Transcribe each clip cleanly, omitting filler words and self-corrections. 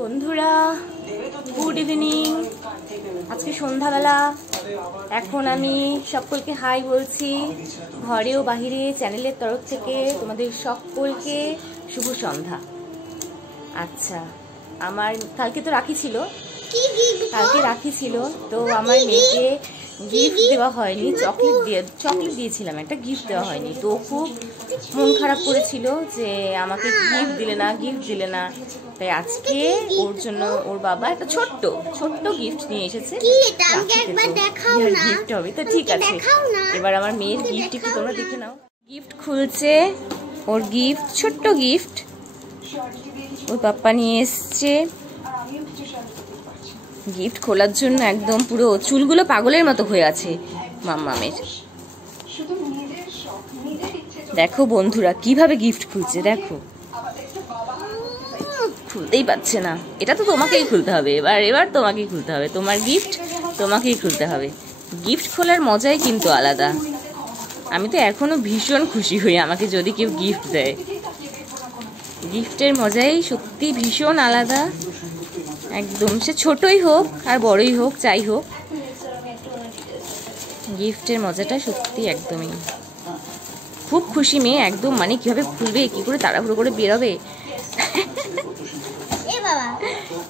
বন্ধুরা good evening. আজকে সন্ধ্যাবেলা। এখন আমি সকলকে হাই বলছি, ঘরে ও বাহিরে চ্যানেলের তরফ থেকে তোমাদের সকলকে শুভ সন্ধ্যা। আচ্ছা, আমার কালকে তো রাখি ছিল, তো আমার মেয়েকে গিফট দেওয়া হয়নি। চকলেট দিয়েছিলাম, একটা গিফট দেওয়া হয়নি। তো খুব মন খারাপ করেছিল যে আমাকে গিফট দিলে না। তাই আজকে ওর জন্য ওর বাবা একটা ছোট্ট গিফট নিয়ে এসেছে। গিফট হবে তো, ঠিক আছে। এবার আমার মেয়ের গিফট একটু তোমরা দেখে নাও। গিফট খুলছে, ওর গিফট, ছোট্ট গিফট ওর পাপ্পা নিয়ে এসছে। গিফট খোলার জন্য একদম পুরো চুলগুলো পাগলের মতো হয়ে আছে মাম্মামের। দেখো বন্ধুরা কিভাবে গিফট খুলছে, দেখো খুলতেই পারছে না। এটা তো তোমাকেই খুলতে হবে, এবার তোমাকেই খুলতে হবে, তোমার গিফট তোমাকেই খুলতে হবে। গিফট খোলার মজাই কিন্তু আলাদা। আমি তো এখনো ভীষণ খুশি হই আমাকে যদি কেউ গিফট দেয়। গিফটের মজাই সত্যি ভীষণ আলাদা একদম, সে ছোটই হোক আর বড়ই হোক, যাই হোক, গিফটের মজাটা সত্যি একদমই। খুব খুশি মেয়ে একদম, মানে কিভাবে খুলবে, কি করে তাড়াহুড়ো করে বেরোবে।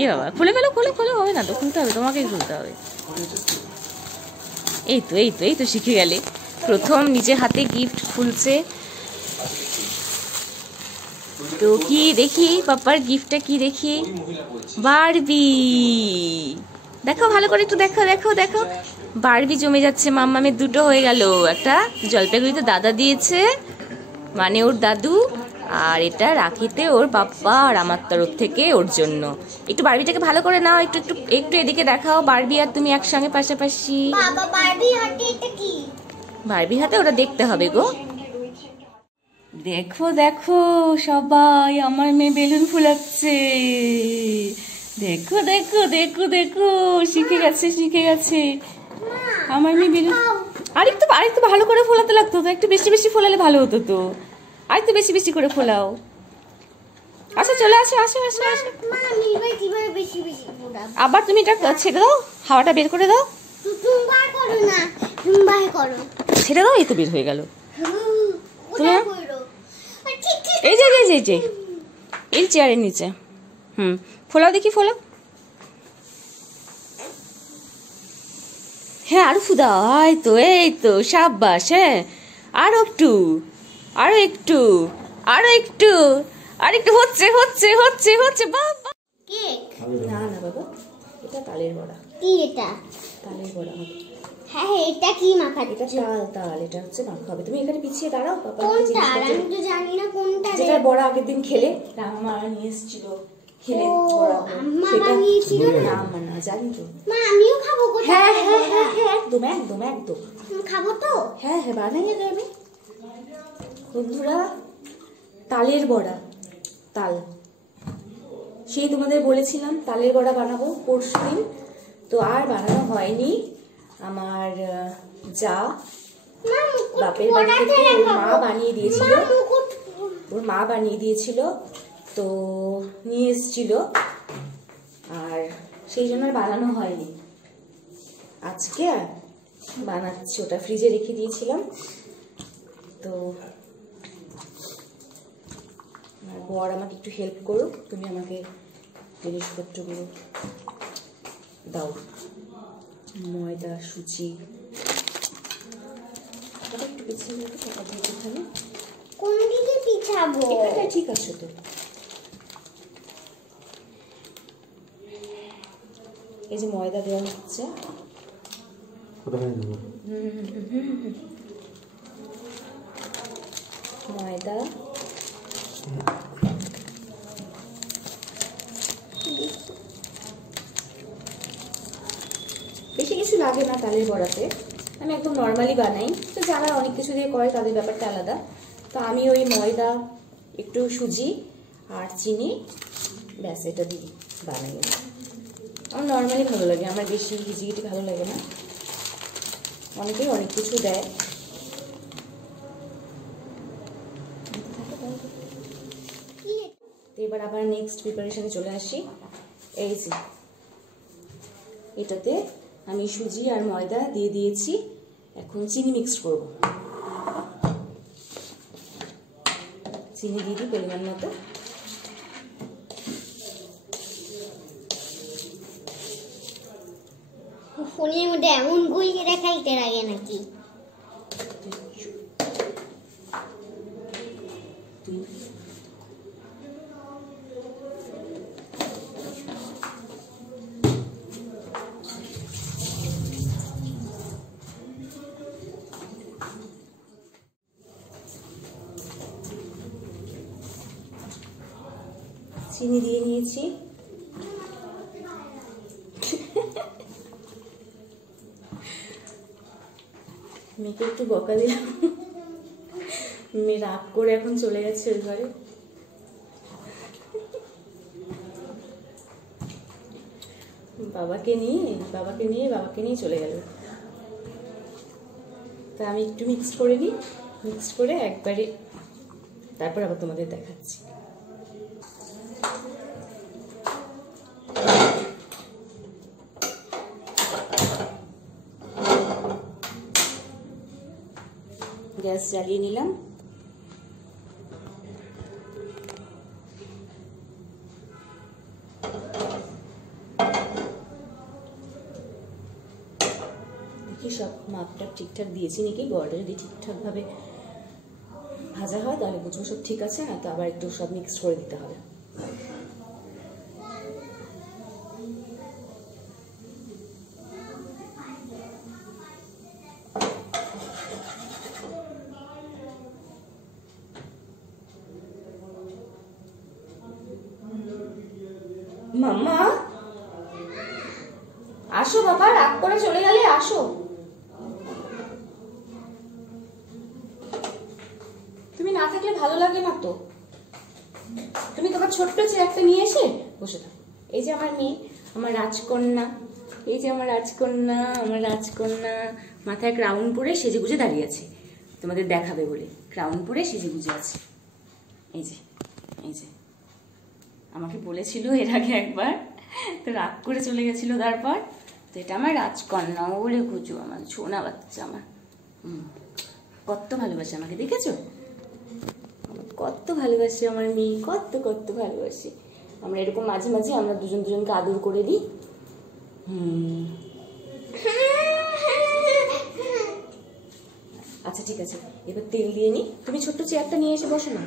এ বাবা খুলে ফেলো, খোলো হবে না তো, খুলতে হবে, তোমাকেই খুলতে হবে। এই তো শিখে গেলে। প্রথম নিজের হাতে গিফট খুলছে। তো কি দেখি পাপার গিফটটা, কি দেখি, বারবি। দেখো ভালো করে একটু দেখো বারবি জমে যাচ্ছে। মাম্মামের দুটো হয়ে গেল, একটা জলপাইগুড়িতে দাদা দিয়েছে, মানে ওর দাদু, আর এটা রাখিতে ওর বাপ্পা আর আমার তরফ থেকে ওর জন্য। একটু বারবিটাকে ভালো করে নাও, একটু এদিকে দেখাও। বারবি আর তুমি একসঙ্গে পাশাপাশি। বারবি হাতে ওটা দেখতে হবে গো। দেখো সবাই, আমার মেয়ে বেলুন ফুলাচ্ছে। দেখো শিখে গেছে আমার মেয়ে বেলুন। আরেকটু ভালো করে ফোলাতে লাগতো তো, একটু বেশি ফোলালে ভালো হতো তো। আরেকটু বেশি করে ফোলাও। আচ্ছা চলে আসো। আবার তুমি এটা ছেড়ে দাও, হাওয়াটা বের করে দাও। ছেড়ে দাও, এই তো বের হয়ে গেল। এই যে এই চেয়ারের নিচে। ফোলাও দেখি, ফোলাও। হ্যাঁ আরো ফুদা, এই তো সাব্বাস। হ্যাঁ আরো একটু হচ্ছে বাবা। না বাবা, এটা তালের বড়া। কি এটা? তালের বড়া হবে। হ্যাঁ এটা কি মাখা? এটা তাল, এটা হচ্ছে মাখা হবে। তুমি এখানে পিছিয়ে দাঁড়াও, পাপা কোনটা? আমি তো জানি না কোনটা। যেটা বড়া আগের দিন খেলে, রামা নিয়ে এসেছিল, খেলে বড়া। আম্মা বানিয়েছিল না? আম্মা না, জানি তো। মা আমিও খাবো। হ্যাঁ একদম খাবো তো। হ্যাঁ বানাইয়ে দেবে বন্ধুরা। তালের বড়া, তাল, সেই তোমাদের বলেছিলাম তালের বড়া বানাবো পরশুদিন, তো আর বানানো হয়নি। আমার যা বাপের বাড়ি থেকে ওর মা বানিয়ে দিয়েছিল, তো নিয়ে এসেছিল, আর সেই জন্য আর বানানো হয়নি। আজকে আর বানাচ্ছি, ওটা ফ্রিজে রেখে দিয়েছিলাম। তো বর আমাকে একটু হেল্প করো, তুমি আমাকে জিনিসপত্রগুলো দাও, ময়দা, সুজি। একটু পিছিয়ে যাবে, কোন দিকে পিছাবো? এটা ঠিক আছে তো। এই যে ময়দা দেওয়া হচ্ছে, ময়দা বেশি কিছু লাগে না তালের বড়াতে, আমি একদম নর্মালি বানাই। তো যারা অনেক কিছু দিয়ে করে তাদের ব্যাপারটা আলাদা। তো আমি ওই ময়দা, একটু সুজি আর চিনি, ব্যাস এটা দিয়ে বানাই। আমার নর্মালি ভালো লাগে, আমার বেশি হিজিগিটি ভালো লাগে না। অনেকেই অনেক কিছু দেয়। এবার আবার নেক্সট প্রিপারেশনে চলে আসি। এই যে এটাতে আমি সুজি আর ময়দা দিয়ে দিয়েছি, এখন চিনি মিক্স করব। চিনি দিয়ে দিই পরিমাণ মতো। ফোনের মধ্যে এমন গুলিয়ে দেখাইতে লাগে নাকি? চিনি দিয়ে নিয়েছি। মেয়েকে একটু বকা দিলাম, মেয়ে রাগ করে এখন চলে গেছে ওই ঘরে। বাবাকে নিয়ে চলে গেল। তা আমি একটু মিক্স করে নিই, মিক্স করে একবারে তারপর আবার তোমাদের দেখাচ্ছি। গ্যাস জ্বালিয়ে নিলাম। দেখি সব মাপটা ঠিকঠাক দিয়েছি নাকি। বড়টা যদি ঠিকঠাকভাবে ভাজা হয় তাহলে বুঝবো সব ঠিক আছে, না তো আবার একটু সব মিক্স করে দিতে হবে। মাম্মা আসো বাবা, রাগ করে চলে গেলে আসো। তুমি না থাকলে ভালো লাগে না তো। তুমি তোমার ছোট্ট চেয়ারটা নিয়ে এসে বসে থাকো। এই যে আমার মেয়ে, আমার রাজকন্যা, এই যে আমার রাজকন্যা, আমার রাজকন্যা মাথায় ক্রাউন পরে সেজে গুজে দাঁড়িয়ে আছে, তোমাদের দেখাবে বলে ক্রাউন পরে সেজে গুজে আছে। এই যে এই যে আমাকে বলেছিল এর আগে একবার, তো রাগ করে চলে গেছিল তারপর। তো এটা আমার রাজকন্যা বলে খুঁজো, আমার সোনা বাচ্চা আমার। কত ভালোবাসে আমাকে, দেখেছো? কত ভালোবাসে আমার মেয়ে, কত কত ভালোবাসে। আমরা এরকম মাঝে মাঝে আমরা দুজন দুজনকে আদর করে দিই। আচ্ছা ঠিক আছে, এবার তেল দিয়ে নি। তুমি ছোট্ট চেয়ারটা নিয়ে এসে বসো না।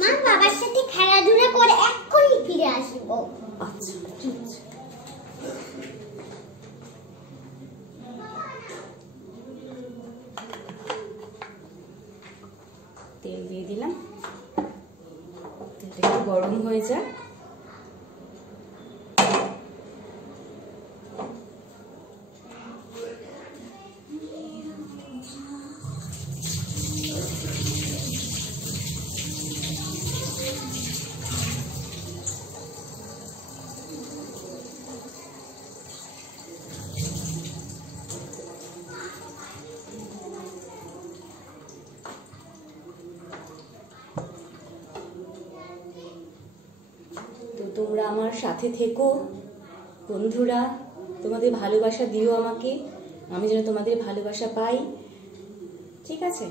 মা বাবার সাথে খেলাধুলা করে এক্ষুনি ফিরে আসবো। আচ্ছা ঠিক আছে। তেল দিয়ে দিলাম, তেলটা একটু গরম হয়ে যায়। তোমরা আমার সাথে থেকো বন্ধুরা, তোমাদের ভালোবাসা দিও আমাকে, আমি যেন তোমাদের ভালোবাসা পাই। ঠিক আছে?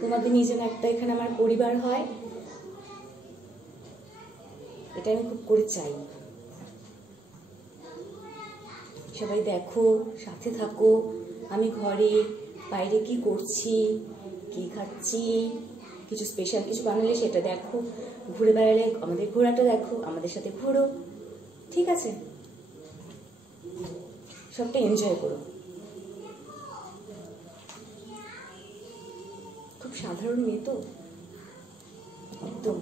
তোমাদের নিয়ে যেন একটা এখানে আমার পরিবার হয়, এটা আমি খুব করে চাই। সবাই দেখো, সাথে থাকো, আমি ঘরে বাইরে কি করছি, কি খাচ্ছি, কিছু স্পেশাল কিছু বানালে সেটা দেখো, ঘুরে বেড়ালে আমাদের ঘোরাটা দেখো, আমাদের সাথে ঘোরো। ঠিক আছে? সবটা এনজয় করো। খুব সাধারণ মেয়ে তো, একদম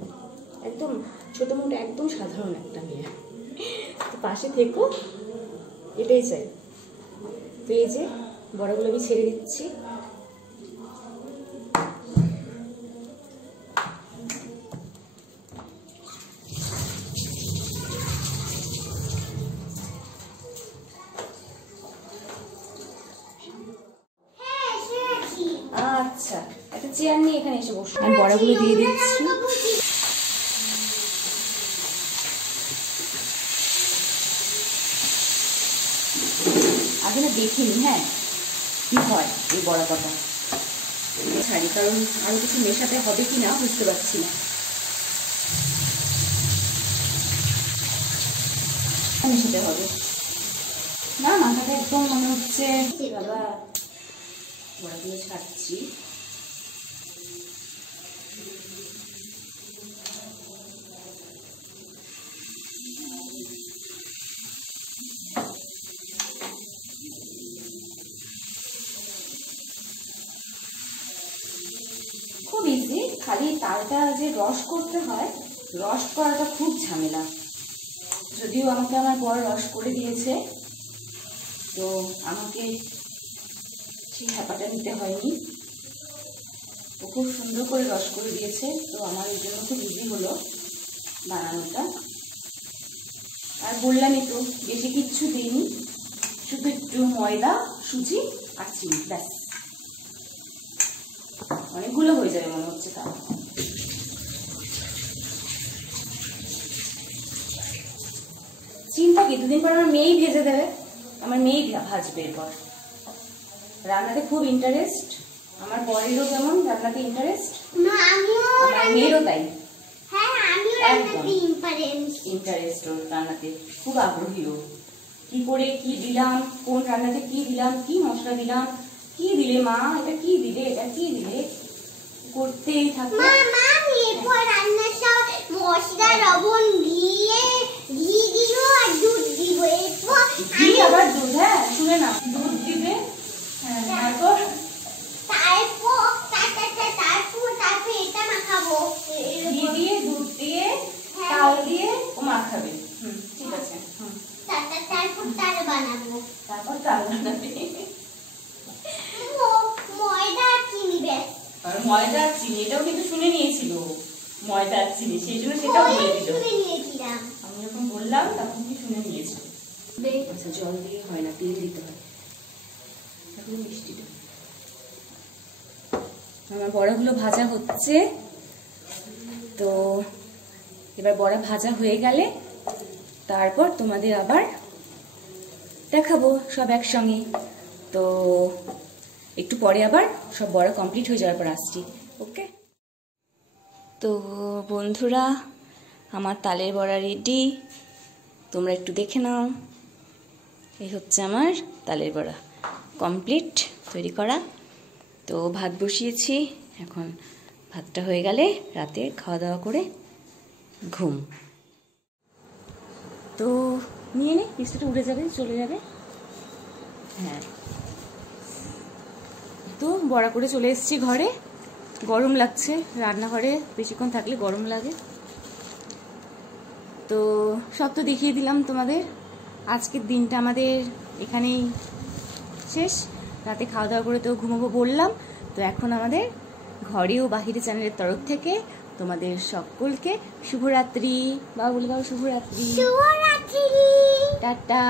একদম ছোট মোটো একদম সাধারণ একটা মেয়ে। তো পাশে থেকো, এটাই চাই। তো এই যে বড়গুলো আমি ছেড়ে দিচ্ছি। আচ্ছা, একটা চেয়ার নিয়ে এখানে এসে বসো। আমি বড়াগুলো দিয়ে দিচ্ছি। আগে না দেখিনি, হ্যাঁ কি হয় এই বড়া কটা ছাড়ি, কারণ আরো কিছু মেশাতে হবে কি না বুঝতে পারছি না। মেশাতে হবে না, মাথাটা একদম মনে হচ্ছে। বাবা বড়াগুলো ছাড়ছি। খুব ইজি, খালি তালটা যে রস করতে হয়, রস করাটা খুব ঝামেলা। যদিও আমাকে আমার বর রস করে দিয়েছে, তো আমাকে সেই হ্যাপাটা নিতে হয়নি, ও খুব সুন্দর করে রস করে দিয়েছে, তো আমার এই জন্য খুব ইজি হলো বানানোটা। আর বললামই তো বেশি কিচ্ছু দিইনি, শুধু একটু ময়দা, সুজি আর চিনি, ব্যাস। অনেকগুলো হয়ে যাবে মনে হচ্ছে। তা চিন্তা কি, দুদিন পর আমার মেয়েই ভেজে দেবে, আমার মেয়েই ভাজবে। এরপর রান্নাতে খুব ইন্টারেস্ট, আমার বরেরও যেমন রান্নাতে ইন্টারেস্ট, আমার মেয়েরও তাই। ইন্টারেস্ট ওর রান্নাতে, খুব আগ্রহী ও। কি করে কি দিলাম, কোন রান্নাতে কি দিলাম, কি মশলা দিলাম, কি দিলে মা, এটা কি দিলে, এটা কি দিলে, করতেই থাকে। মশলা লবণ দিয়ে ঘি দিব আর দুধ দিব, এরপর ঘি আবার দুধ, হ্যাঁ শুনে না, দুধ দিবে, হ্যাঁ তারপর এটা মাখাবো, ঘি দিয়ে দুধ দিয়ে তাল দিয়ে ও মাখাবে। ঠিক আছে। তারপর তাল বানাবো, তারপর তাল বানাবে। ময়দা আর চিনি, ব্যাস। আর ময়দা আর চিনি, এটাও কিন্তু শুনে নিয়েছিল, ময়দা আর চিনি, সেই জন্য সেটাও বলে দিল। আমি যখন বললাম তখন কি শুনে নিয়েছিল। আচ্ছা জল দিয়ে হয় না, তেল দিতে হয়। এখন মিষ্টিটা আমার বড়াগুলো ভাজা হচ্ছে, তো এবার বড়া ভাজা হয়ে গেলে তারপর তোমাদের আবার দেখাবো সব একসঙ্গে। তো একটু পরে আবার সব বড়া কমপ্লিট হয়ে যাওয়ার পর আসছি। ওকে, তো বন্ধুরা আমার তালের বড়া রেডি, তোমরা একটু দেখে নাও। এই হচ্ছে আমার তালের বড়া কমপ্লিট তৈরি করা। তো ভাত বসিয়েছি, এখন ভাতটা হয়ে গেলে রাতে খাওয়া দাওয়া করে ঘুম। তো নিয়ে নে, পিসটা উড়ে যাবে, চলে যাবে। হ্যাঁ, তো বড়া করে চলে এসেছি ঘরে। গরম লাগছে, রান্নাঘরে বেশিক্ষণ থাকলে গরম লাগে। তো সব তো দেখিয়ে দিলাম তোমাদের। আজকের দিনটা আমাদের এখানেই শেষ, রাতে খাওয়া দাওয়া করে তো ঘুমাবো বললাম। তো এখন আমাদের ঘরে ও বাহিরে চ্যানেলের তরফ থেকে তোমাদের সকলকে শুভরাত্রি। বাবা বলে দাও শুভরাত্রি। টাটা।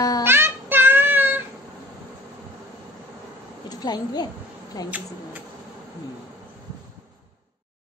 একটু ফ্লাইং দিবে, ফ্লাইং দিবে।